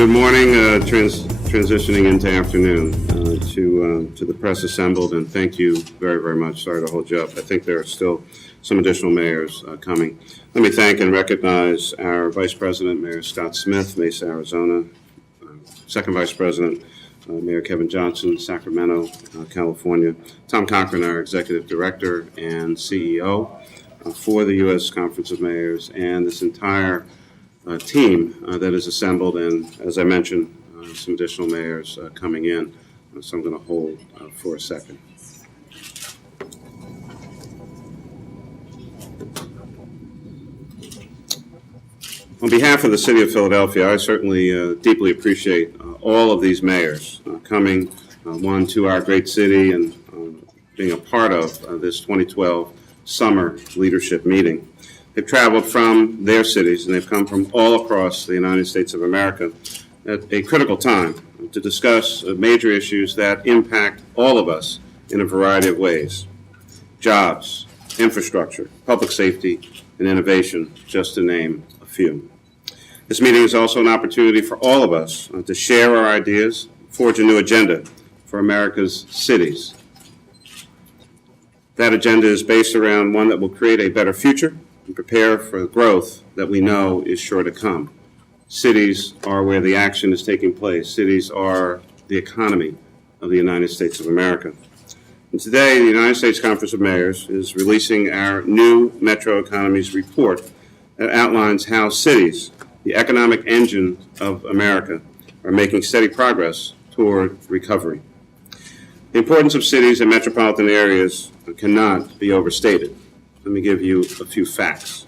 Good morning, transitioning into afternoon to the press assembled, and thank you very, very much. Sorry to hold you up. I think there are still some additional mayors coming. Let me thank and recognize our Vice President, Mayor Scott Smith, Mesa, Arizona, Second Vice President, Mayor Kevin Johnson, Sacramento, California, Tom Cochran, our Executive Director and CEO for the U.S. Conference of Mayors, and this entire team that is assembled, and as I mentioned, some additional mayors coming in, so I'm going to hold for a second. On behalf of the City of Philadelphia, I certainly deeply appreciate all of these mayors coming, one, to our great city and being a part of this 2012 summer leadership meeting. They've traveled from their cities, and they've come from all across the United States of America at a critical time to discuss major issues that impact all of us in a variety of ways: jobs, infrastructure, public safety, and innovation, just to name a few. This meeting is also an opportunity for all of us to share our ideas, forge a new agenda for America's cities. That agenda is based around one that will create a better future and prepare for the growth that we know is sure to come. Cities are where the action is taking place. Cities are the economy of the United States of America. And today, the United States Conference of Mayors is releasing our new Metro Economies report that outlines how cities, the economic engine of America, are making steady progress toward recovery. The importance of cities and metropolitan areas cannot be overstated. Let me give you a few facts.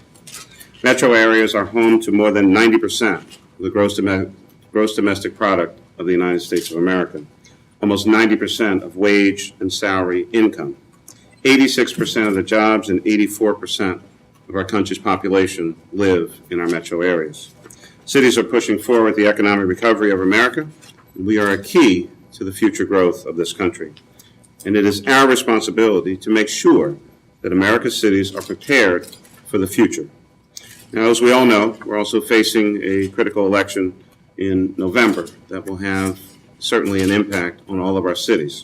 Metro areas are home to more than 90% of the gross domestic product of the United States of America, almost 90% of wage and salary income, 86% of the jobs, and 84% of our country's population live in our metro areas. Cities are pushing forward the economic recovery of America, and we are a key to the future growth of this country. And it is our responsibility to make sure that America's cities are prepared for the future. Now, as we all know, we're also facing a critical election in November that will have certainly an impact on all of our cities.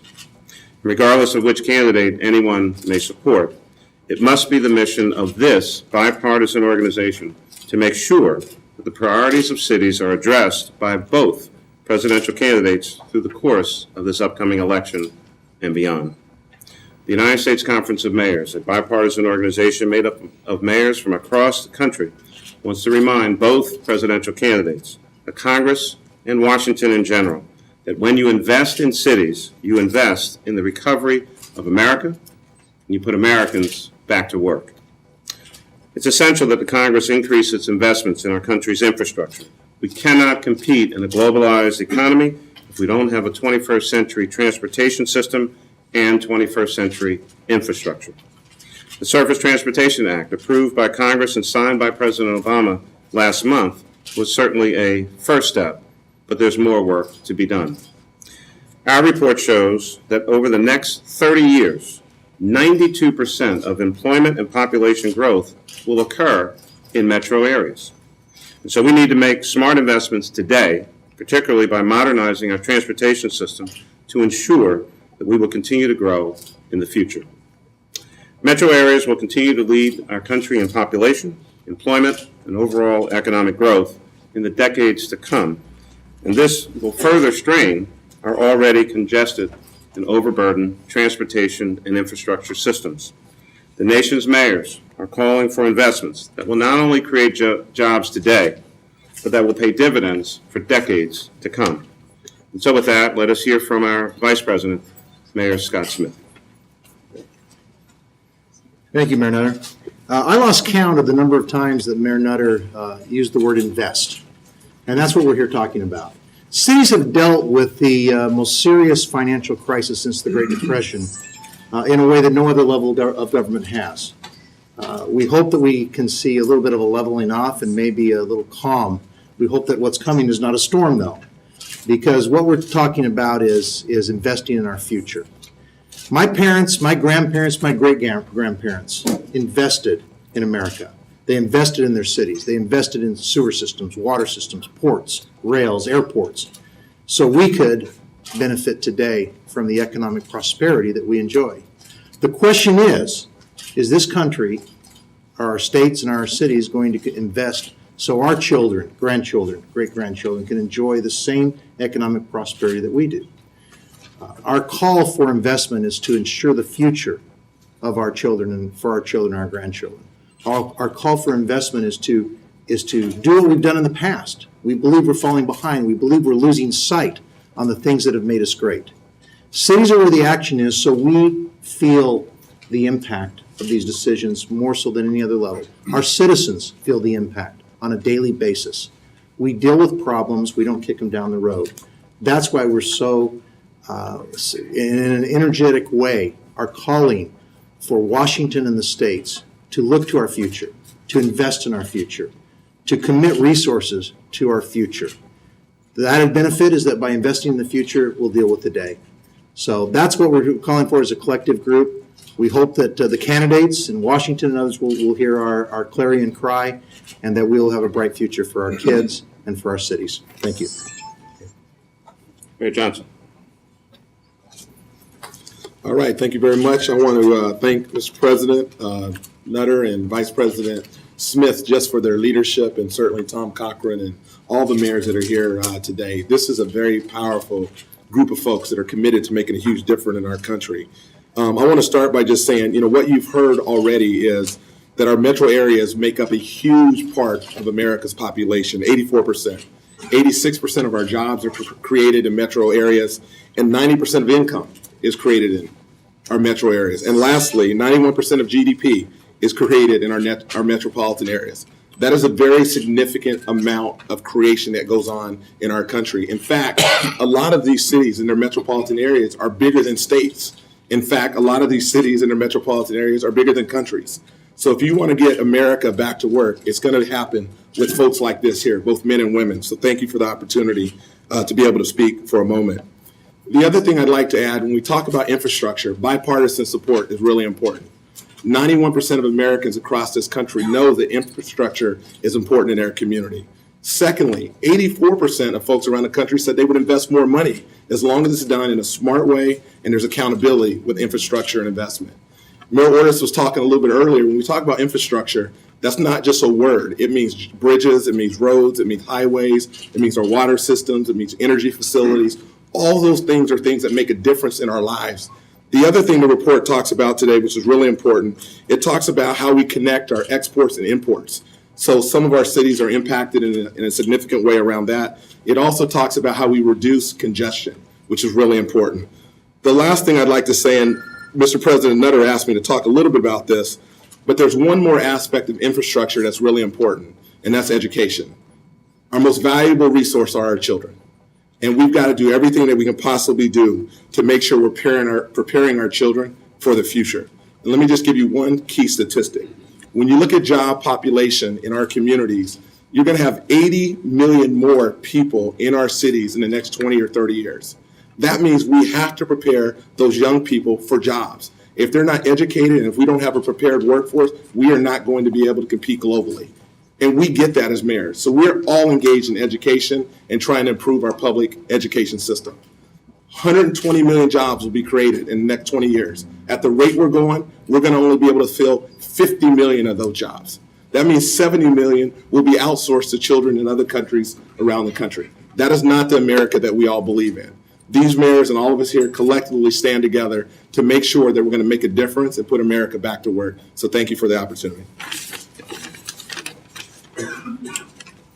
Regardless of which candidate anyone may support, it must be the mission of this bipartisan organization to make sure that the priorities of cities are addressed by both presidential candidates through the course of this upcoming election and beyond. The United States Conference of Mayors, a bipartisan organization made up of mayors from across the country, wants to remind both presidential candidates, the Congress, and Washington in general, that when you invest in cities, you invest in the recovery of America, and you put Americans back to work. It's essential that the Congress increase its investments in our country's infrastructure. We cannot compete in a globalized economy if we don't have a 21st century transportation system and 21st century infrastructure. The Surface Transportation Act, approved by Congress and signed by President Obama last month, was certainly a first step, but there's more work to be done. Our report shows that over the next 30 years, 92% of employment and population growth will occur in metro areas. And so we need to make smart investments today, particularly by modernizing our transportation system to ensure that we will continue to grow in the future. Metro areas will continue to lead our country in population, employment, and overall economic growth in the decades to come. And this will further strain our already congested and overburdened transportation and infrastructure systems. The nation's mayors are calling for investments that will not only create jobs today, but that will pay dividends for decades to come. And so with that, let us hear from our Vice President, Mayor Scott Smith. Thank you, Mayor Nutter. I lost count of the number of times that Mayor Nutter used the word invest, and that's what we're here talking about. Cities have dealt with the most serious financial crisis since the Great Depression in a way that no other level of government has. We hope that we can see a little bit of a leveling off and maybe a little calm. We hope that what's coming is not a storm, though, because what we're talking about is investing in our future. My parents, my grandparents, my great-grandparents invested in America. They invested in their cities. They invested in sewer systems, water systems, ports, rails, airports. So we could benefit today from the economic prosperity that we enjoy. The question is this country, our states and our cities going to invest so our children, grandchildren, great-grandchildren can enjoy the same economic prosperity that we do? Our call for investment is to ensure the future of our children and for our children and our grandchildren. Our call for investment is to do what we've done in the past. We believe we're falling behind. We believe we're losing sight on the things that have made us great. Cities are where the action is, so we feel the impact of these decisions more so than any other level. Our citizens feel the impact on a daily basis. We deal with problems. We don't kick them down the road. That's why we're so, in an energetic way, are calling for Washington and the states to look to our future, to invest in our future, to commit resources to our future. The added benefit is that by investing in the future, we'll deal with today. So that's what we're calling for as a collective group. We hope that the candidates in Washington and others will hear our clarion cry, and that we'll have a bright future for our kids and for our cities. Thank you. Mayor Johnson. All right, thank you very much. I want to thank Mr. President Nutter and Vice President Smith just for their leadership, and certainly Tom Cochran and all the mayors that are here today. This is a very powerful group of folks that are committed to making a huge difference in our country. I want to start by just saying, what you've heard already is that our metro areas make up a huge part of America's population, 84%. 86% of our jobs are created in metro areas, and 90% of income is created in our metro areas. And lastly, 91% of GDP is created in our metropolitan areas. That is a very significant amount of creation that goes on in our country. In fact, a lot of these cities in their metropolitan areas are bigger than states. In fact, a lot of these cities in their metropolitan areas are bigger than countries. So if you want to get America back to work, it's going to happen with folks like this here, both men and women. So thank you for the opportunity to be able to speak for a moment. The other thing I'd like to add, when we talk about infrastructure, bipartisan support is really important. 91% of Americans across this country know that infrastructure is important in their community. Secondly, 84% of folks around the country said they would invest more money as long as it's done in a smart way and there's accountability with infrastructure and investment. Mayor Ordus was talking a little bit earlier. When we talk about infrastructure, that's not just a word. It means bridges, it means roads, it means highways, it means our water systems, it means energy facilities. All those things are things that make a difference in our lives. The other thing the report talks about today, which is really important, it talks about how we connect our exports and imports. So some of our cities are impacted in a significant way around that. It also talks about how we reduce congestion, which is really important. The last thing I'd like to say, and Mr. President Nutter asked me to talk a little bit about this, but there's one more aspect of infrastructure that's really important, and that's education. Our most valuable resource are our children. And we've got to do everything that we can possibly do to make sure we're preparing our children for the future. And let me just give you one key statistic. When you look at job population in our communities, you're going to have 80 million more people in our cities in the next 20 or 30 years. That means we have to prepare those young people for jobs. If they're not educated and if we don't have a prepared workforce, we are not going to be able to compete globally. And we get that as mayors. So we're all engaged in education and trying to improve our public education system. 120 million jobs will be created in the next 20 years. At the rate we're going to only be able to fill 50 million of those jobs. That means 70 million will be outsourced to children in other countries around the country. That is not the America that we all believe in. These mayors and all of us here collectively stand together to make sure that we're going to make a difference and put America back to work. So thank you for the opportunity.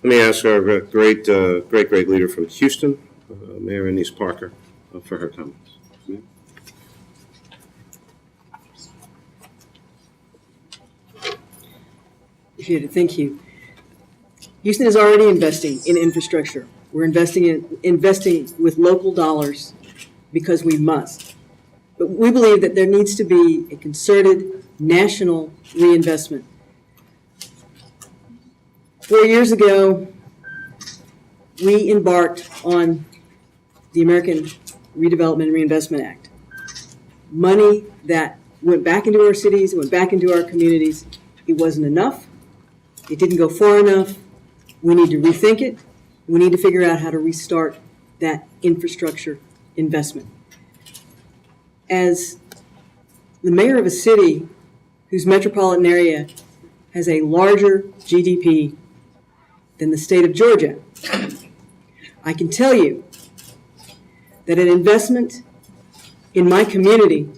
Let me ask our great leader from Houston, Mayor Anise Parker, for her comments. Appreciate it. Thank you. Houston is already investing in infrastructure. We're investing with local dollars because we must. But we believe that there needs to be a concerted national reinvestment. 4 years ago, we embarked on the American Redevelopment and Reinvestment Act. Money that went back into our cities, went back into our communities. It wasn't enough. It didn't go far enough. We need to rethink it. We need to figure out how to restart that infrastructure investment. As the mayor of a city whose metropolitan area has a larger GDP than the state of Georgia, I can tell you that an investment in my community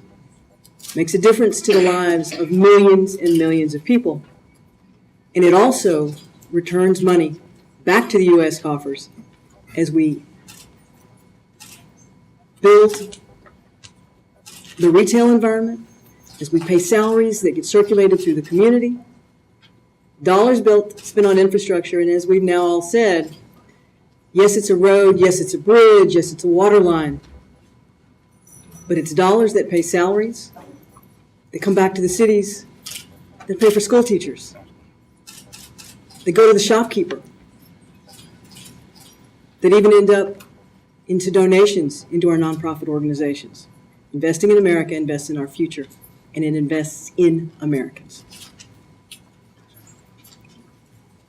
makes a difference to the lives of millions and millions of people. And it also returns money back to the U.S. coffers as we build the retail environment, as we pay salaries that get circulated through the community, dollars spent on infrastructure, and as we've now all said, yes, it's a road, yes, it's a bridge, yes, it's a water line, but it's dollars that pay salaries, that come back to the cities, that pay for school teachers, that go to the shopkeeper, that even end up into donations into our nonprofit organizations. Investing in America invests in our future, and it invests in Americans.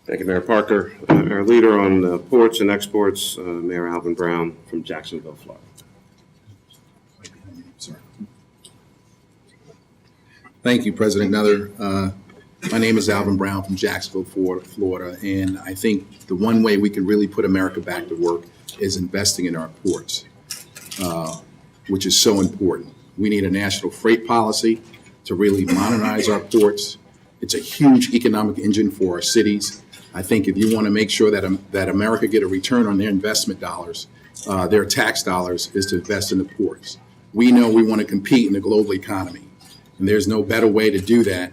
Thank you, Mayor Parker. Our leader on ports and exports, Mayor Alvin Brown from Jacksonville, Florida. Thank you, President Nutter. My name is Alvin Brown from Jacksonville, Florida, and I think the one way we can really put America back to work is investing in our ports, which is so important. We need a national freight policy to really modernize our ports. It's a huge economic engine for our cities. I think if you want to make sure that America get a return on their investment dollars, their tax dollars, is to invest in the ports. We know we want to compete in the global economy, and there's no better way to do that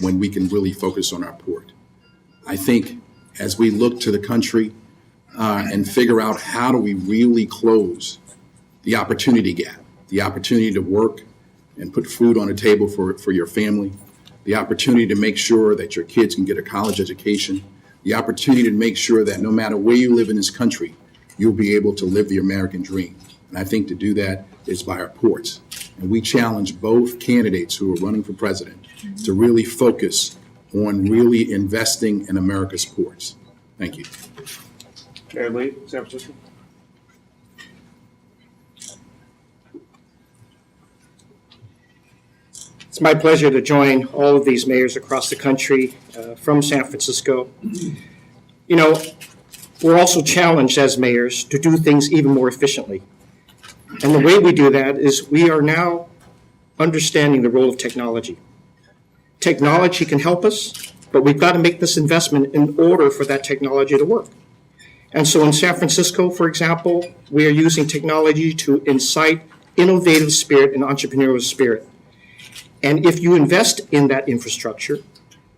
when we can really focus on our port. I think as we look to the country and figure out how do we really close the opportunity gap, the opportunity to work and put food on the table for your family, the opportunity to make sure that your kids can get a college education, the opportunity to make sure that no matter where you live in this country, you'll be able to live the American dream. And I think to do that is by our ports. And we challenge both candidates who are running for president to really focus on really investing in America's ports. Thank you. Mayor Lee, San Francisco. It's my pleasure to join all of these mayors across the country from San Francisco. You know, we're also challenged as mayors to do things even more efficiently. And the way we do that is we are now understanding the role of technology. Technology can help us, but we've got to make this investment in order for that technology to work. And so in San Francisco, for example, we are using technology to incite innovative spirit and entrepreneurial spirit. And if you invest in that infrastructure,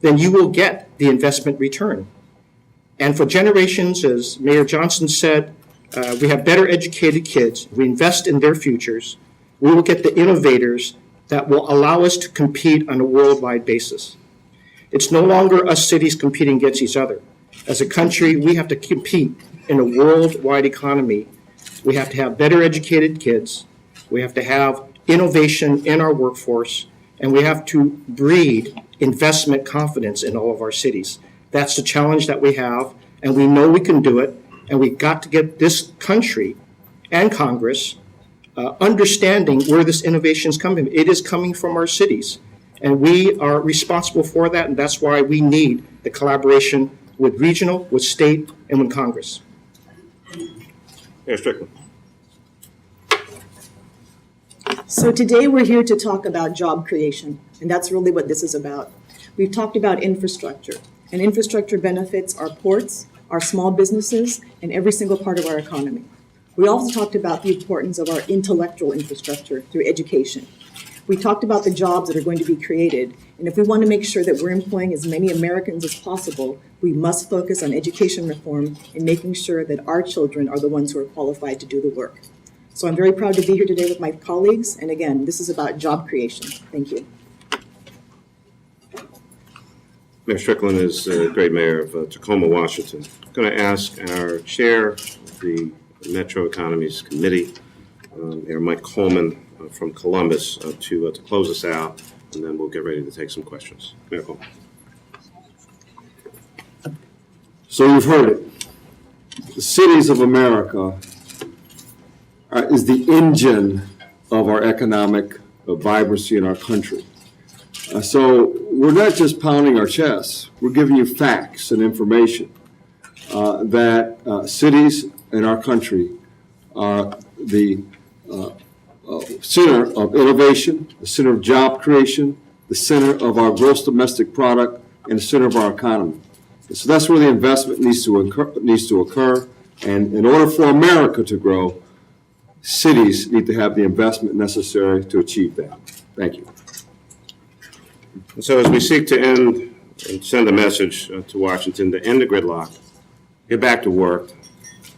then you will get the investment return. And for generations, as Mayor Johnson said, we have better educated kids. We invest in their futures. We will get the innovators that will allow us to compete on a worldwide basis. It's no longer us cities competing against each other. As a country, we have to compete in a worldwide economy. We have to have better educated kids. We have to have innovation in our workforce. And we have to breed investment confidence in all of our cities. That's the challenge that we have, and we know we can do it. And we've got to get this country and Congress understanding where this innovation is coming. It is coming from our cities, and we are responsible for that, and that's why we need the collaboration with regional, with state, and with Congress. Mayor Strickland. So today we're here to talk about job creation, and that's really what this is about. We've talked about infrastructure, and infrastructure benefits our ports, our small businesses, and every single part of our economy. We also talked about the importance of our intellectual infrastructure through education. We talked about the jobs that are going to be created, and if we want to make sure that we're employing as many Americans as possible, we must focus on education reform and making sure that our children are the ones who are qualified to do the work. So I'm very proud to be here today with my colleagues, and again, this is about job creation. Thank you. Mayor Strickland is a great mayor of Tacoma, Washington. I'm going to ask our chair of the Metro Economies Committee, Mayor Mike Coleman from Columbus, to close us out, and then we'll get ready to take some questions. Mayor Coleman. So you've heard it. The cities of America is the engine of our economic vibrancy in our country. So we're not just pounding our chests. We're giving you facts and information that cities in our country are the center of innovation, the center of job creation, the center of our gross domestic product, and the center of our economy. So that's where the investment needs to occur. And in order for America to grow, cities need to have the investment necessary to achieve that. Thank you. And so as we seek to end and send a message to Washington to end the gridlock, get back to work,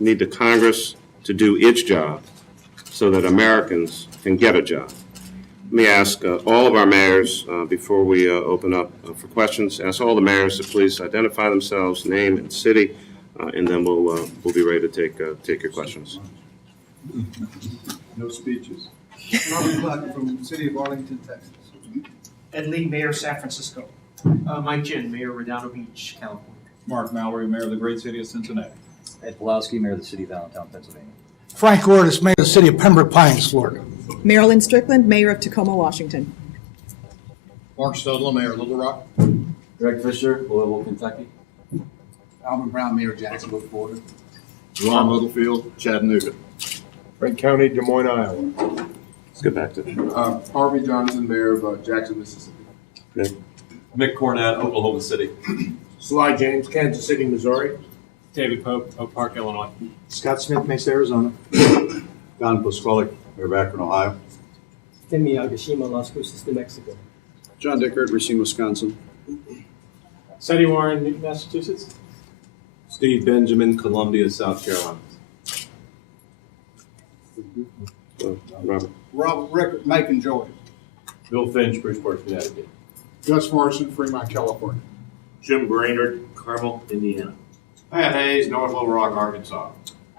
need the Congress to do its job so that Americans can get a job. Let me ask all of our mayors, before we open up for questions, ask all the mayors to please identify themselves, name and city, and then we'll be ready to take your questions. No speeches. Robert Clark from the city of Arlington, Texas. Ed Lee, Mayor, San Francisco. Mike Jin, Mayor, Redondo Beach, California. Mark Mallory, Mayor of the great city of Cincinnati. Ed Pulowski, Mayor of the City of Allentown, Pennsylvania. Frank Ordis, Mayor of the City of Pembroke Pines, Florida. Marilyn Strickland, Mayor of Tacoma, Washington. Mark Studla, Mayor of Little Rock. Greg Fisher, Louisville, Kentucky. Alvin Brown, Mayor of Jacksonville, Florida. Ron Littlefield, Chattanooga. Frank County, Des Moines, Iowa. Let's get back to Harvey Johnson, Mayor of Jackson, Mississippi. Mick Cornett, Oklahoma City. Sly James, Kansas City, Missouri. David Pope, Oak Park, Illinois. Scott Smith, Mesa, Arizona. Don Pasquale, Mayor of Akron, Ohio. Tim Miyagishima, Las Cruces, New Mexico. John Dickert, Racine, Wisconsin. Sadie Warren, Newton, Massachusetts. Steve Benjamin, Columbia, South Carolina. Robert. Robert Rickard, Macon, Georgia. Bill Finch, Bridgeport, Connecticut. Gus Morrison, Fremont, California. Jim Brainerd, Carmel, Indiana. Pat Hayes, North Little Rock, Arkansas.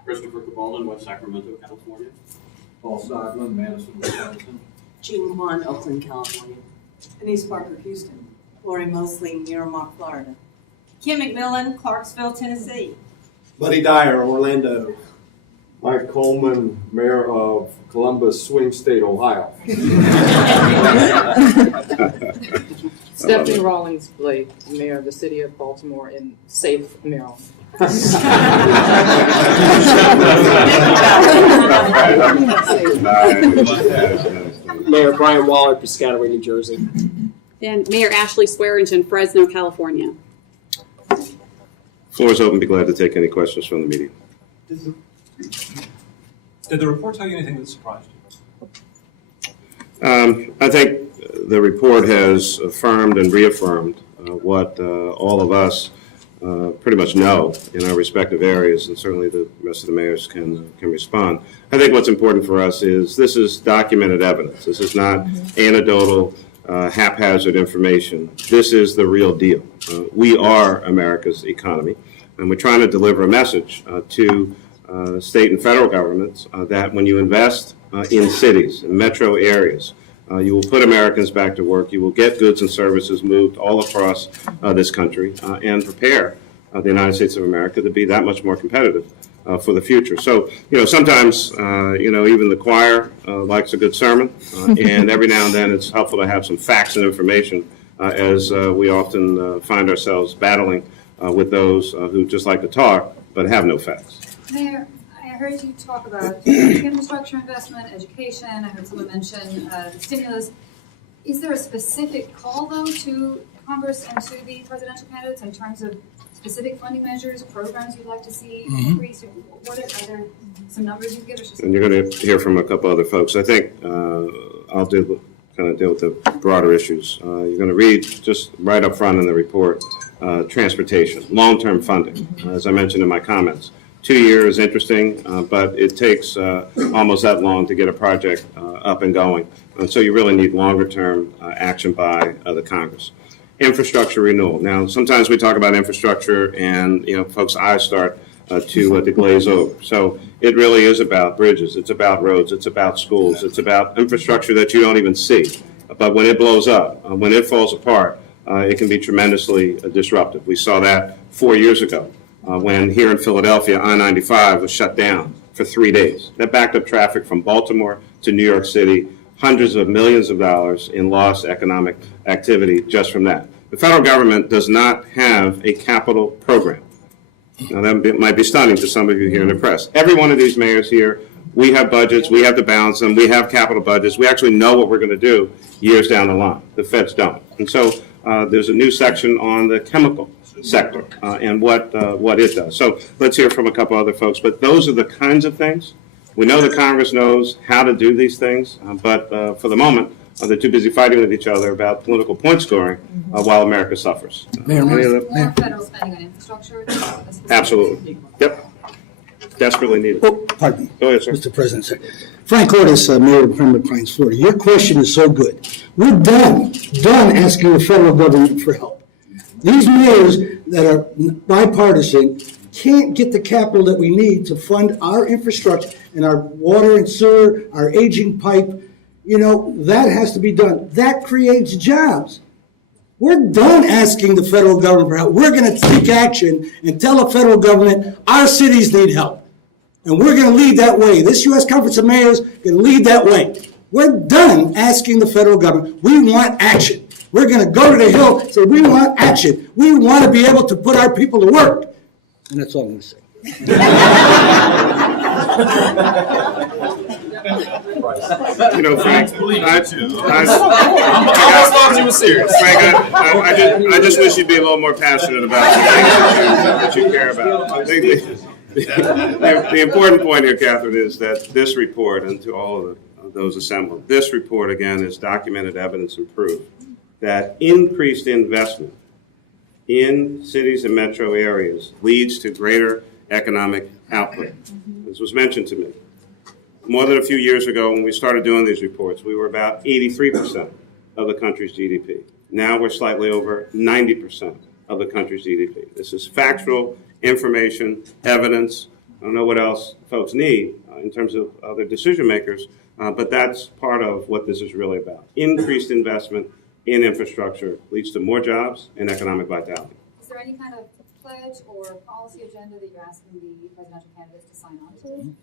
Christopher Cabalden, West Sacramento, California. Paul Stockman, Madison, Wisconsin. Jean Juan, Oakland, California. Denise Parker, Houston. Lori Mosley, Miramar, Florida. Kim McMillan, Clarksville, Tennessee. Buddy Dyer, Orlando. Mike Coleman, Mayor of Columbus, Swing State, Ohio. Stephanie Rawlings Blake, Mayor of the City of Baltimore in safe Maryland. Mayor Brian Waller, Piscataway, New Jersey. And Mayor Ashley Swearingen, Fresno, California. Floor is open. Be glad to take any questions from the media. Did the report tell you anything that surprised you? I think the report has affirmed and reaffirmed what all of us pretty much know in our respective areas, and certainly the rest of the mayors can respond. I think what's important for us is this is documented evidence. This is not anecdotal, haphazard information. This is the real deal. We are America's economy, and we're trying to deliver a message to state and federal governments that when you invest in cities, in metro areas, you will put Americans back to work. You will get goods and services moved all across this country and prepare the United States of America to be that much more competitive for the future. So, sometimes, even the choir likes a good sermon, and every now and then it's helpful to have some facts and information as we often find ourselves battling with those who just like to talk but have no facts. Mayor, I heard you talk about infrastructure investment, education. I heard someone mention the stimulus. Is there a specific call, though, to Congress and to the presidential candidates in terms of specific funding measures, programs you'd like to see increased? Are there some numbers you can give us? And you're going to hear from a couple other folks. I think I'll deal with the broader issues. You're going to read just right up front in the report, transportation, long-term funding, as I mentioned in my comments. 2 years is interesting, but it takes almost that long to get a project up and going. And so you really need longer-term action by the Congress. Infrastructure renewal. Now, sometimes we talk about infrastructure and, folks' eyes start to glaze over. So it really is about bridges. It's about roads. It's about schools. It's about infrastructure that you don't even see. But when it blows up, when it falls apart, it can be tremendously disruptive. We saw that 4 years ago when here in Philadelphia, I-95 was shut down for 3 days. That backed up traffic from Baltimore to New York City, hundreds of millions of dollars in lost economic activity just from that. The federal government does not have a capital program. Now, that might be stunning to some of you here in the press. Every one of these mayors here, we have budgets, we have to balance them, we have capital budgets, we actually know what we're going to do years down the line. The feds don't. And so there's a new section on the chemical sector and what it does. So let's hear from a couple other folks. But those are the kinds of things. We know the Congress knows how to do these things, but for the moment, they're too busy fighting with each other about political point scoring while America suffers. More federal spending on infrastructure? Absolutely. Yep. Desperately needed. Oh, pardon me. Go ahead, sir. Mr. President, sir. Frank Ortis, Mayor of Pembroke Pines, Florida. Your question is so good. We're done asking the federal government for help. These mayors that are bipartisan can't get the capital that we need to fund our infrastructure and our water and sewer, our aging pipe. You know, that has to be done. That creates jobs. We're done asking the federal government for help. We're going to take action and tell the federal government our cities need help. And we're going to lead that way. This U.S. Conference of Mayors can lead that way. We're done asking the federal government. We want action. We're going to go to the Hill and say, we want action. We want to be able to put our people to work. And that's all I'm going to say. You know, Frank, I thought you were serious. Frank, I just wish you'd be a little more passionate about the things that you care about. I think the important point here, Catherine, is that this report, and to all of those assembled, this report, again, is documented evidence and proof that increased investment in cities and metro areas leads to greater economic output. This was mentioned to me. More than a few years ago, when we started doing these reports, we were about 83% of the country's GDP. Now we're slightly over 90% of the country's GDP. This is factual information, evidence. I don't know what else folks need in terms of other decision makers, but that's part of what this is really about. Increased investment in infrastructure leads to more jobs and economic vitality. Is there any kind of pledge or policy agenda that you're asking the presidential candidates to sign on to?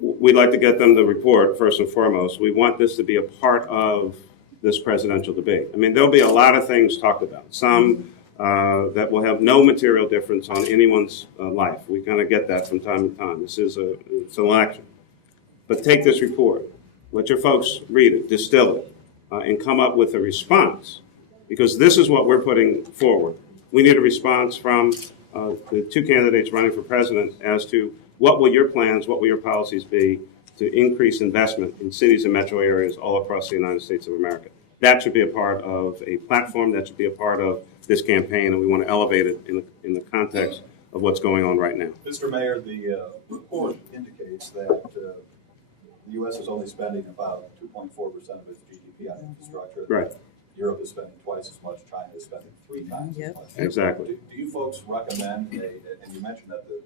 We'd like to get them the report first and foremost. We want this to be a part of this presidential debate. I mean, there'll be a lot of things talked about. Some that will have no material difference on anyone's life. We kind of get that from time to time. It's an election. But take this report, let your folks read it, distill it, and come up with a response, because this is what we're putting forward. We need a response from the two candidates running for president as to what will your plans, what will your policies be to increase investment in cities and metro areas all across the United States of America. That should be a part of a platform, that should be a part of this campaign, and we want to elevate it in the context of what's going on right now. Mr. Mayor, the report indicates that the U.S. is only spending about 2.4% of its GDP on infrastructure. Right. Europe is spending twice as much. China is spending 3 times as much. Exactly. Do you folks recommend, and you mentioned that the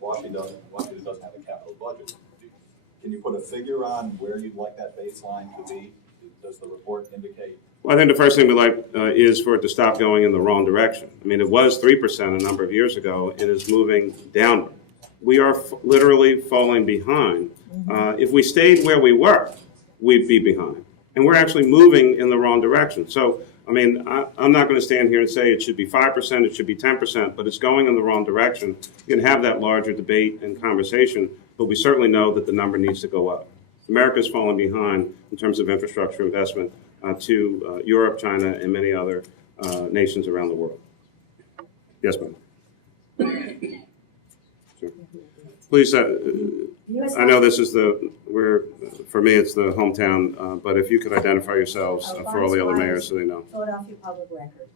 Washington doesn't have a capital budget. Can you put a figure on where you'd like that baseline to be? Does the report indicate? Well, I think the first thing we like is for it to stop going in the wrong direction. I mean, it was 3% a number of years ago and is moving downward. We are literally falling behind. If we stayed where we were, we'd be behind. And we're actually moving in the wrong direction. So, I mean, I'm not going to stand here and say it should be 5%, it should be 10%, but it's going in the wrong direction. You can have that larger debate and conversation, but we certainly know that the number needs to go up. America's falling behind in terms of infrastructure investment to Europe, China, and many other nations around the world. Yes, ma'am. Sure. Please, I know this is for me, it's the hometown, but if you could identify yourselves for all the other mayors so they know. Philadelphia Public Record.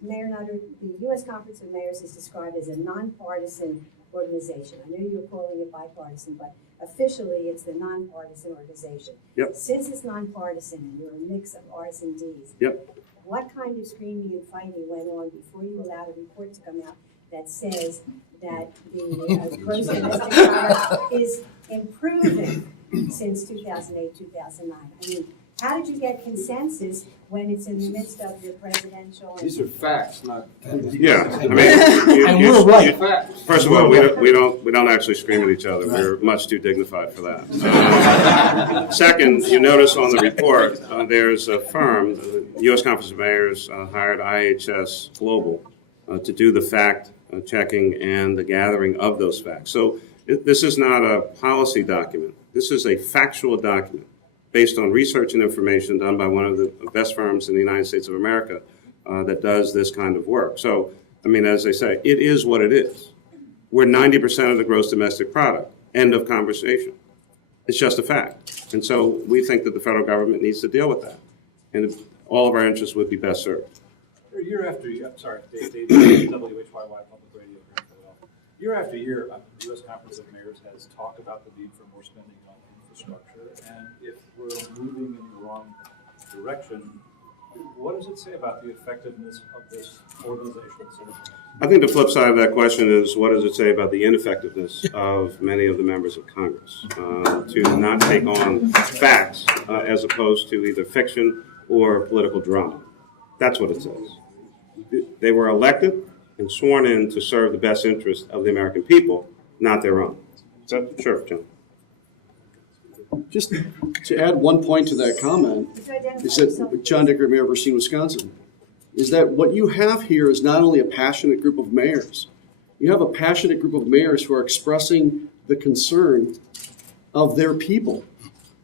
Mayor Nutter, the U.S. Conference of Mayors is described as a nonpartisan organization. I know you're calling it bipartisan, but officially it's the nonpartisan organization. Yep. Since it's nonpartisan and you're a mix of R's and D's, yep. What kind of screaming and fighting went on before you allowed a report to come out that says that the gross domestic product is improving since 2008, 2009? I mean, How did you get consensus when it's in the midst of your presidential? These are facts, not. Yeah, I mean, And we're right. First of all, we don't actually scream at each other. We're much too dignified for that. Second, you notice on the report, there's a firm, the U.S. Conference of Mayors hired IHS Global to do the fact checking and the gathering of those facts. So this is not a policy document. This is a factual document based on research and information done by one of the best firms in the United States of America that does this kind of work. So, I mean, as they say, it is what it is. We're 90% of the gross domestic product. End of conversation. It's just a fact. And so we think that the federal government needs to deal with that. And all of our interests would be best served. Year after year, Dave, WHYY Public Radio here in Philadelphia. Year after year, the U.S. Conference of Mayors has talked about the need for more spending on infrastructure. And if we're moving in the wrong direction, what does it say about the effectiveness of this organization? I think the flip side of that question is, what does it say about the ineffectiveness of many of the members of Congress to not take on facts as opposed to either fiction or political drama? That's what it says. They were elected and sworn in to serve the best interest of the American people, not their own. So, sure, John. Just to add one point to that comment, is that John Dickert, Mayor of Racine, Wisconsin, is that what you have here is not only a passionate group of mayors, you have a passionate group of mayors who are expressing the concern of their people,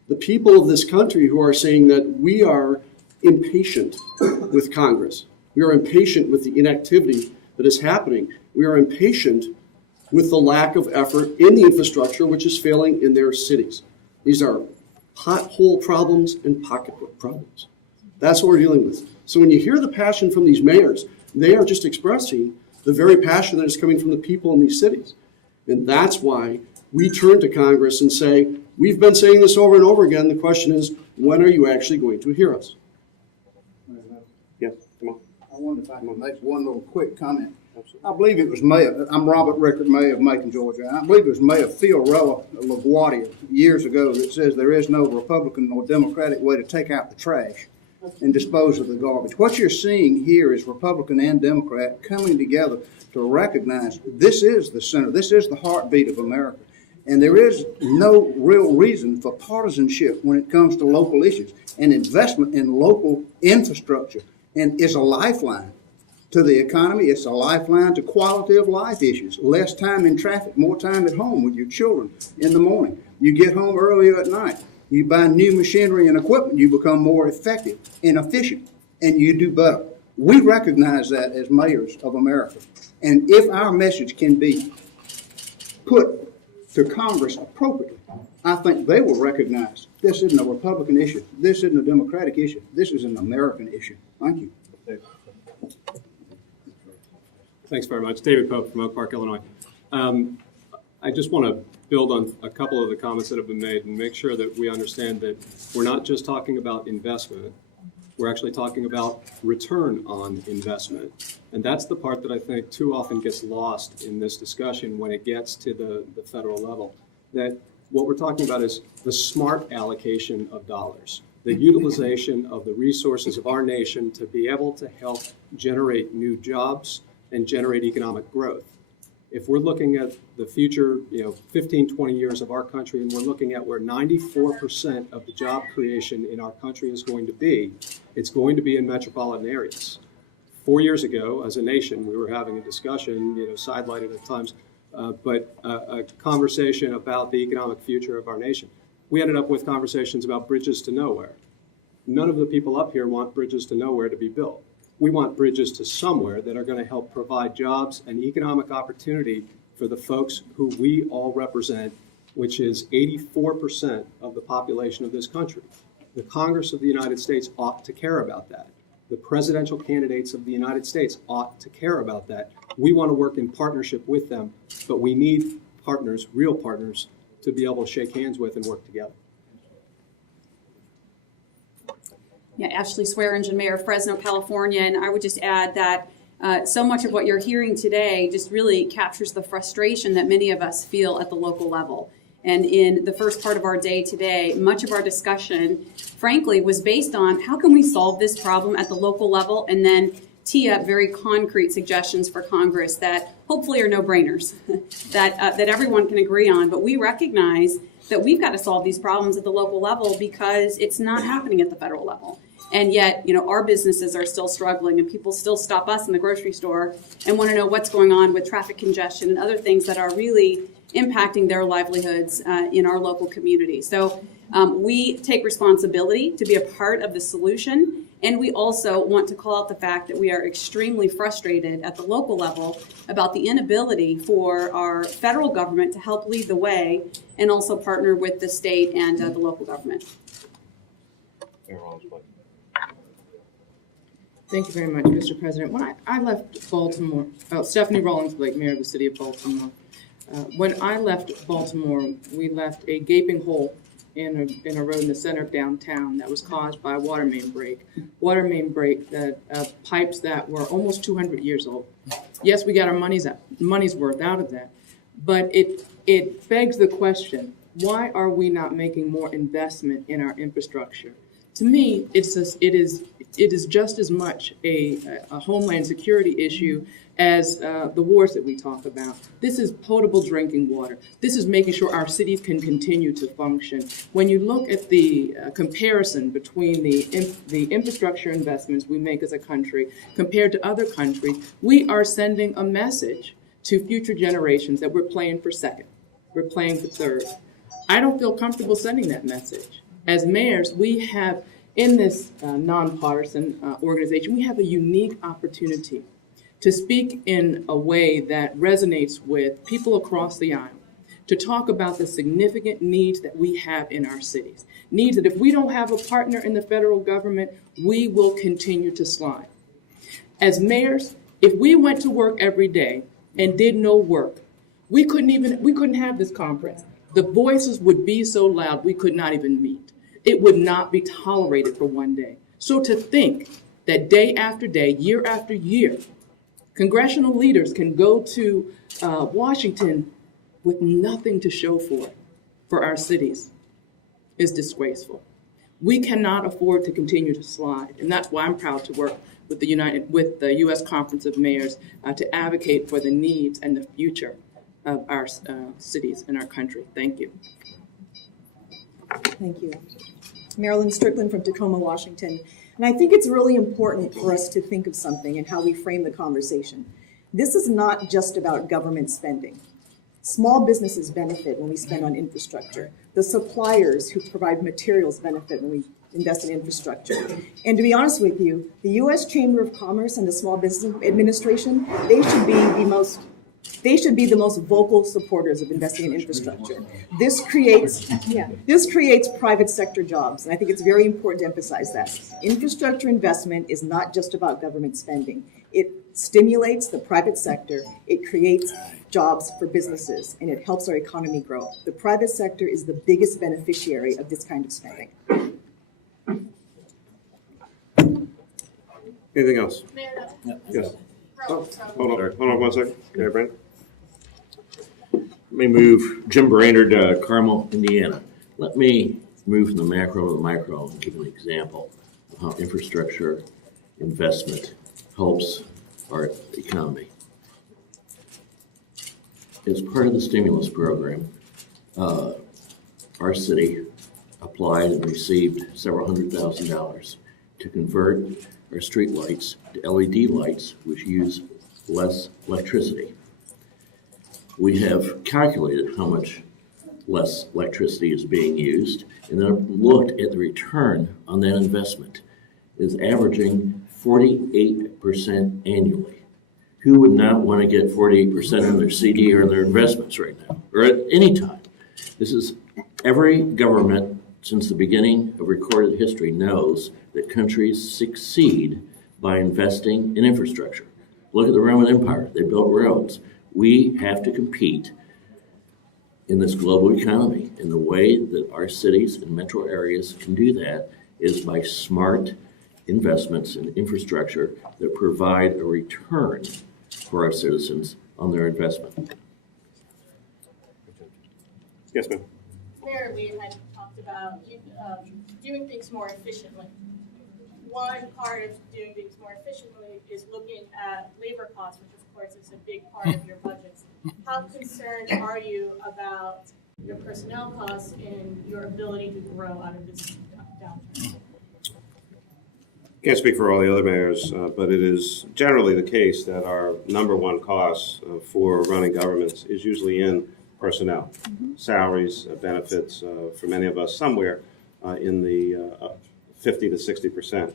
the people of this country who are saying that we are impatient with Congress. We are impatient with the inactivity that is happening. We are impatient with the lack of effort in the infrastructure, which is failing in their cities. These are pothole problems and pocketbook problems. That's what we're dealing with. So when you hear the passion from these mayors, they are just expressing the very passion that is coming from the people in these cities. And that's why we turn to Congress and say, we've been saying this over and over again. The question is, when are you actually going to hear us? Yes, come on. I wonder if I can make one little quick comment. I believe it was Mayor, I'm Robert Rickard, Mayor of Macon, Georgia. I believe it was Mayor Fiorella LaGuardia years ago that says there is no Republican or Democratic way to take out the trash and dispose of the garbage. What you're seeing here is Republican and Democrat coming together to recognize this is the center, this is the heartbeat of America. And there is no real reason for partisanship when it comes to local issues. And investment in local infrastructure and is a lifeline to the economy. It's a lifeline to quality of life issues. Less time in traffic, more time at home with your children in the morning. You get home earlier at night. You buy new machinery and equipment. You become more effective and efficient, and you do better. We recognize that as mayors of America. And if our message can be put to Congress appropriately, I think they will recognize this isn't a Republican issue. This isn't a Democratic issue. This is an American issue. Thank you. Thanks very much. David Pope from Oak Park, Illinois. I just want to build on a couple of the comments that have been made and make sure that we understand that we're not just talking about investment. We're actually talking about return on investment. And that's the part that I think too often gets lost in this discussion when it gets to the federal level. That what we're talking about is the smart allocation of dollars, the utilization of the resources of our nation to be able to help generate new jobs and generate economic growth. If we're looking at the future, 15, 20 years of our country, and we're looking at where 94% of the job creation in our country is going to be, it's going to be in metropolitan areas. 4 years ago, as a nation, we were having a discussion, sidelighted at times, but a conversation about the economic future of our nation. We ended up with conversations about bridges to nowhere. None of the people up here want bridges to nowhere to be built. We want bridges to somewhere that are going to help provide jobs and economic opportunity for the folks who we all represent, which is 84% of the population of this country. The Congress of the United States ought to care about that. The presidential candidates of the United States ought to care about that. We want to work in partnership with them, but we need partners, real partners, to be able to shake hands with and work together. Yeah, Ashley Swearingen, Mayor of Fresno, California, and I would just add that so much of what you're hearing today just really captures the frustration that many of us feel at the local level. And in the first part of our day today, much of our discussion, frankly, was based on how can we solve this problem at the local level and then tee up very concrete suggestions for Congress that hopefully are no-brainers, that everyone can agree on. But we recognize that we've got to solve these problems at the local level because it's not happening at the federal level. And yet, our businesses are still struggling and people still stop us in the grocery store and want to know what's going on with traffic congestion and other things that are really impacting their livelihoods in our local community. So we take responsibility to be a part of the solution. And we also want to call out the fact that we are extremely frustrated at the local level about the inability for our federal government to help lead the way and also partner with the state and the local government. Thank you very much, Mr. President. When I left Baltimore, Stephanie Rawlings Blake, Mayor of the City of Baltimore. When I left Baltimore, we left a gaping hole in a road in the center of downtown that was caused by a water main break. Water main break that pipes that were almost 200 years old. Yes, we got our money's worth out of that, but it begs the question: why are we not making more investment in our infrastructure? To me, it is just as much a homeland security issue as the wars that we talk about. This is potable drinking water. This is making sure our cities can continue to function. When you look at the comparison between the infrastructure investments we make as a country compared to other countries, we are sending a message to future generations that we're playing for second, we're playing for third. I don't feel comfortable sending that message. As mayors, we have, in this nonpartisan organization, we have a unique opportunity to speak in a way that resonates with people across the aisle, to talk about the significant needs that we have in our cities. Needs that if we don't have a partner in the federal government, we will continue to slide. As mayors, if we went to work every day and did no work, we couldn't have this conference. The voices would be so loud we could not even meet. It would not be tolerated for one day. So to think that day after day, year after year, congressional leaders can go to Washington with nothing to show for our cities is disgraceful. We cannot afford to continue to slide, and that's why I'm proud to work with the U.S. Conference of Mayors to advocate for the needs and the future of our cities and our country. Thank you. Thank you. Marilyn Strickland from Tacoma, Washington. And I think it's really important for us to think of something and how we frame the conversation. This is not just about government spending. Small businesses benefit when we spend on infrastructure. The suppliers who provide materials benefit when we invest in infrastructure. And to be honest with you, the U.S. Chamber of Commerce and the Small Business Administration, they should be the most vocal supporters of investing in infrastructure. This creates private sector jobs, and I think it's very important to emphasize that. Infrastructure investment is not just about government spending. It stimulates the private sector, it creates jobs for businesses, and it helps our economy grow. The private sector is the biggest beneficiary of this kind of spending. Anything else? Mayor, Yes. Hold on 1 second. Okay, Brandon. Let me move Jim Brainerd, Carmel, Indiana. Let me move from the macro to the micro and give an example of how infrastructure investment helps our economy. As part of the stimulus program, our city applied and received several $100,000 to convert our street lights to LED lights, which use less electricity. We have calculated how much less electricity is being used, and then looked at the return on that investment is averaging 48% annually. Who would not want to get 48% on their CD or their investments right now, or at any time? This is every government since the beginning of recorded history knows that countries succeed by investing in infrastructure. Look at the Roman Empire. They built roads. We have to compete in this global economy. And the way that our cities and metro areas can do that is by smart investments in infrastructure that provide a return for our citizens on their investment. Yes, ma'am. Mayor Lee had talked about doing things more efficiently. One part of doing things more efficiently is looking at labor costs, which of course is a big part of your budgets. How concerned are you about your personnel costs and your ability to grow out of this downturn? Can't speak for all the other mayors, but it is generally the case that our number one cost for running governments is usually in personnel, salaries, benefits, for many of us somewhere in the 50 to 60%.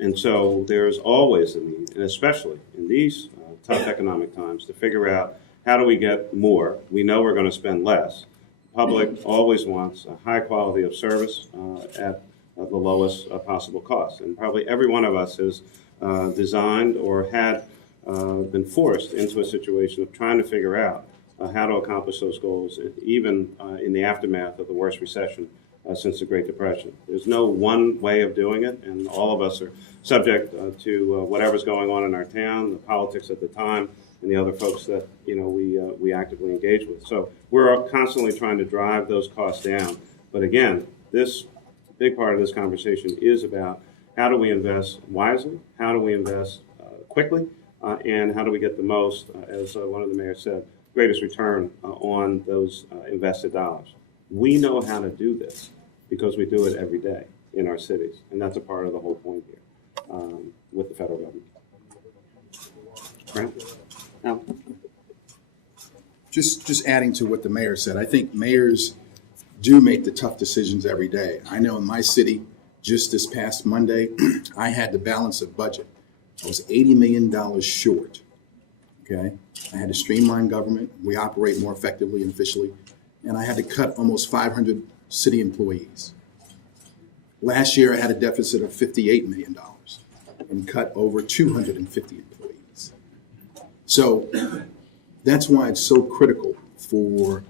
And so there's always a need, and especially in these tough economic times, to figure out how do we get more. We know we're going to spend less. The public always wants a high quality of service at the lowest possible cost. And probably every one of us has designed or had been forced into a situation of trying to figure out how to accomplish those goals, even in the aftermath of the worst recession since the Great Depression. There's no one way of doing it, and all of us are subject to whatever's going on in our town, the politics at the time, and the other folks that we actively engage with. So we're constantly trying to drive those costs down. But again, this big part of this conversation is about how do we invest wisely, how do we invest quickly, and how do we get the most, as one of the mayors said, greatest return on those invested dollars. We know how to do this because we do it every day in our cities, and that's a part of the whole point here with the federal government. Grant? Al? Just adding to what the mayor said, I think mayors do make the tough decisions every day. I know in my city, just this past Monday, I had to balance a budget. I was $80 million short, okay? I had to streamline government. We operate more effectively and efficiently. And I had to cut almost 500 city employees. Last year, I had a deficit of $58 million and cut over 250 employees. So that's why it's so critical for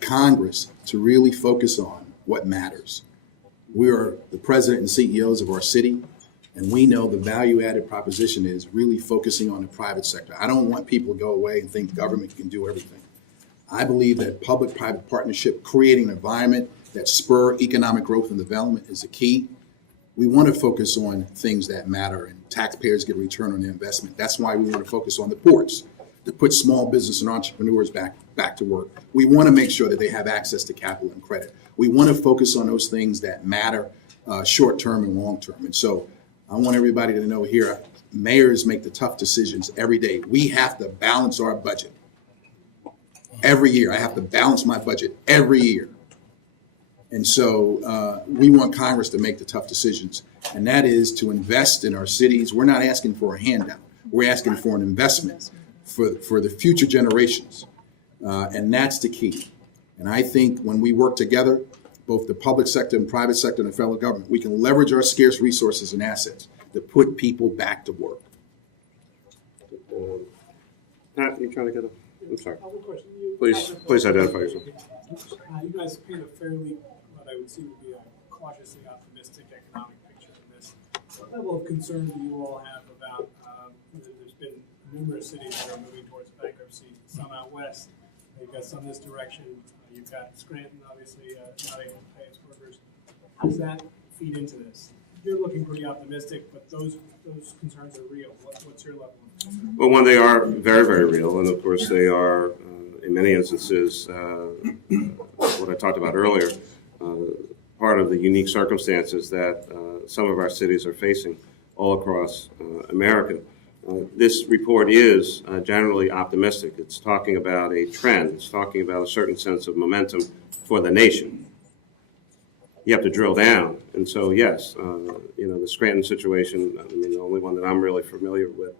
Congress to really focus on what matters. We are the president and CEOs of our city, and we know the value-added proposition is really focusing on the private sector. I don't want people to go away and think government can do everything. I believe that public-private partnership, creating an environment that spur economic growth and development is the key. We want to focus on things that matter, and taxpayers get a return on their investment. That's why we want to focus on the ports, to put small business and entrepreneurs back to work. We want to make sure that they have access to capital and credit. We want to focus on those things that matter short-term and long-term. And so I want everybody to know here, mayors make the tough decisions every day. We have to balance our budget. Every year, I have to balance my budget every year. And so we want Congress to make the tough decisions, and that is to invest in our cities. We're not asking for a handout. We're asking for an investment for the future generations, and that's the key. And I think when we work together, both the public sector and private sector and the federal government, we can leverage our scarce resources and assets to put people back to work. Pat, you trying to get a... I'm sorry. I have a question. Please identify yourself. You guys paint a fairly, what I would see would be a cautiously optimistic economic picture in this. What level of concern do you all have about, there's been numerous cities that are moving towards bankruptcy, some out west, you've got some this direction, you've got Scranton, obviously, not able to pay its workers. How does that feed into this? You're looking pretty optimistic, but those concerns are real. What's your level of concern? Well, one, they are very, very real, and of course they are, in many instances, what I talked about earlier, part of the unique circumstances that some of our cities are facing all across America. This report is generally optimistic. It's talking about a trend. It's talking about a certain sense of momentum for the nation. You have to drill down. And so, yes, the Scranton situation, I mean, the only one that I'm really familiar with,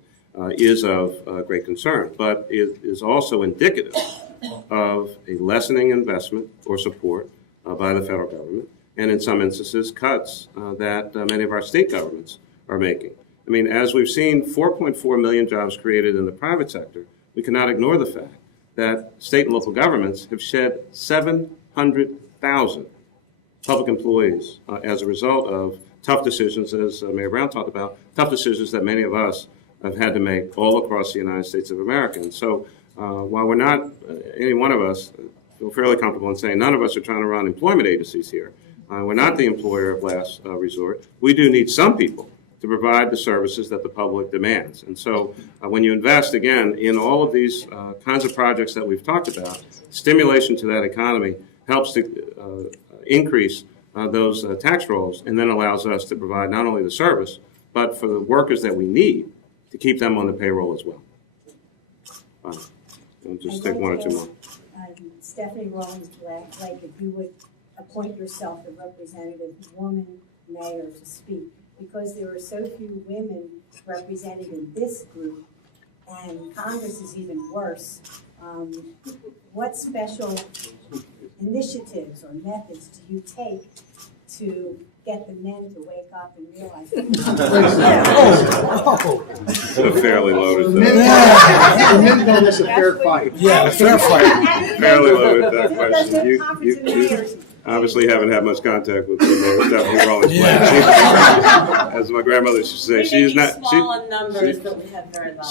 is of great concern. But it is also indicative of a lessening investment or support by the federal government, and in some instances, cuts that many of our state governments are making. I mean, as we've seen 4.4 million jobs created in the private sector, we cannot ignore the fact that state and local governments have shed 700,000 public employees as a result of tough decisions, as Mayor Brown talked about, tough decisions that many of us have had to make all across the United States of America. And so while we're not, any one of us, feel fairly comfortable in saying none of us are trying to run employment agencies here. We're not the employer of last resort. We do need some people to provide the services that the public demands. And so when you invest, again, in all of these kinds of projects that we've talked about, stimulation to that economy helps to increase those tax rolls, and then allows us to provide not only the service, but for the workers that we need to keep them on the payroll as well. I'll just take one or two more. Stephanie Rawlings Blake, if you would appoint yourself the representative woman mayor to speak, because there are so few women represented in this group, and Congress is even worse. What special initiatives or methods do you take to get the men to wake up and realize? It's a fairly loaded. The men know this is a fair fight. Yeah, fair fight. Fairly loaded question. You obviously haven't had much contact with Mayor Stephanie Rawlings Blake. As my grandmother used to say, she's not.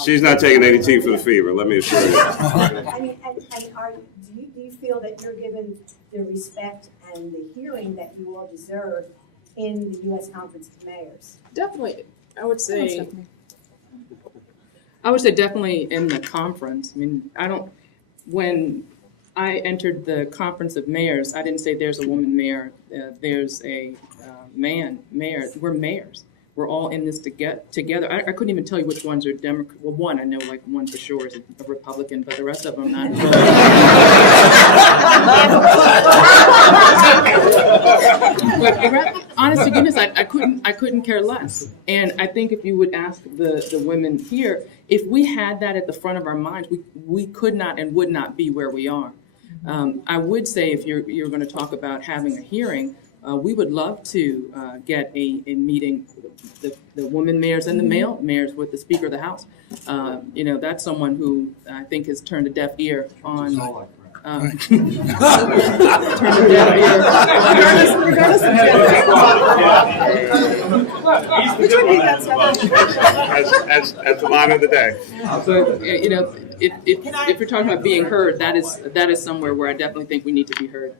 She's not taking any tea for the fever. Let me assure you. I mean, do you feel that you're given the respect and the hearing that you all deserve in the U.S. Conference of Mayors? Definitely, I would say definitely in the conference. I mean, when I entered the Conference of Mayors, I didn't say there's a woman mayor, there's a man mayor. We're mayors. We're all in this together. I couldn't even tell you which ones are Democrat. Well, one, I know like one for sure is a Republican, but the rest of them not. But honest to goodness, I couldn't care less. And I think if you would ask the women here, if we had that at the front of our minds, we could not and would not be where we are. I would say if you're going to talk about having a hearing, we would love to get a meeting, the women mayors and the male mayors with the Speaker of the House. That's someone who I think has turned a deaf ear on. Turned a deaf ear. As the line of the day. So, if you're talking about being heard, that is somewhere where I definitely think we need to be heard.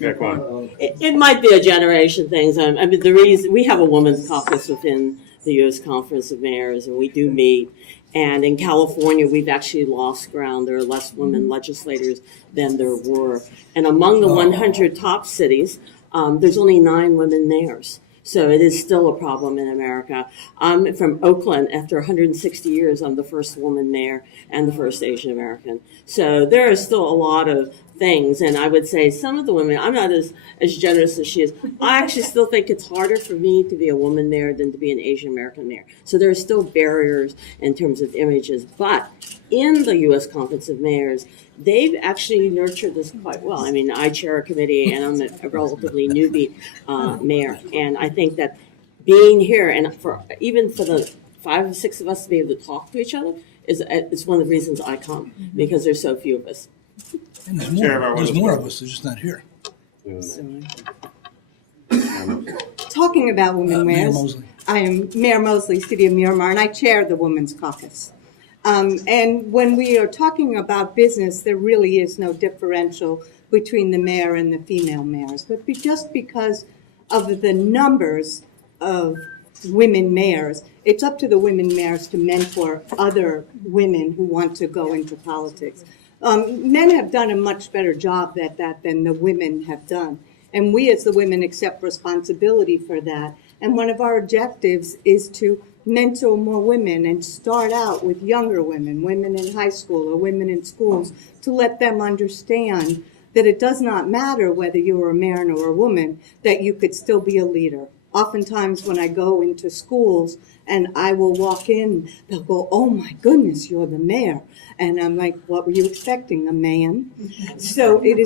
It might be a generation thing. I mean, the reason we have a women's caucus within the U.S. Conference of Mayors, and we do meet. And in California, we've actually lost ground. There are less women legislators than there were. And among the 100 top cities, there's only 9 women mayors. So it is still a problem in America. I'm from Oakland. After 160 years, I'm the first woman mayor and the first Asian American. So there are still a lot of things. And I would say some of the women, I'm not as generous as she is. I actually still think it's harder for me to be a woman mayor than to be an Asian American mayor. So there are still barriers in terms of images. But in the U.S. Conference of Mayors, they've actually nurtured this quite well. I mean, I chair a committee, and I'm a relatively newbie mayor. And I think that being here, and even for the 5 or 6 of us to be able to talk to each other, is one of the reasons I come, because there's so few of us. And there's more of us, they're just not here. Talking about women mayors, I am Mayor Mosley, City of Miramar, and I chair the Women's Caucus. And when we are talking about business, there really is no differential between the mayor and the female mayors. But just because of the numbers of women mayors, it's up to the women mayors to mentor other women who want to go into politics. Men have done a much better job at that than the women have done. And we as the women accept responsibility for that. And one of our objectives is to mentor more women and start out with younger women, women in high school or women in schools, to let them understand that it does not matter whether you're a man or a woman, that you could still be a leader. Oftentimes when I go into schools and I will walk in, they'll go, "Oh my goodness, you're the mayor." And I'm like, "What were you expecting, a man?" So it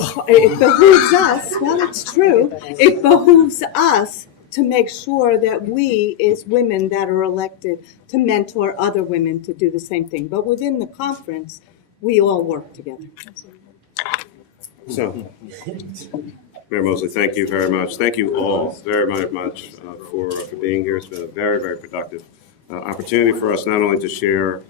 behooves us, well, it's true, it behooves us to make sure that we, as women that are elected, to mentor other women to do the same thing. But within the conference, we all work together. So, Mayor Mosley, thank you very much. Thank you all very, very much for being here. It's been a very, very productive opportunity for us not only to share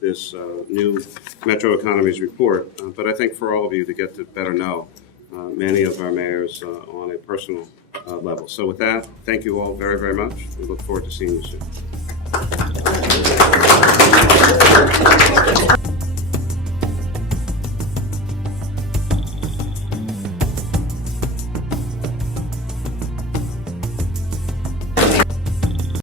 this new Metro Economies report, but I think for all of you to get to better know many of our mayors on a personal level. So with that, thank you all very, very much. We look forward to seeing you soon.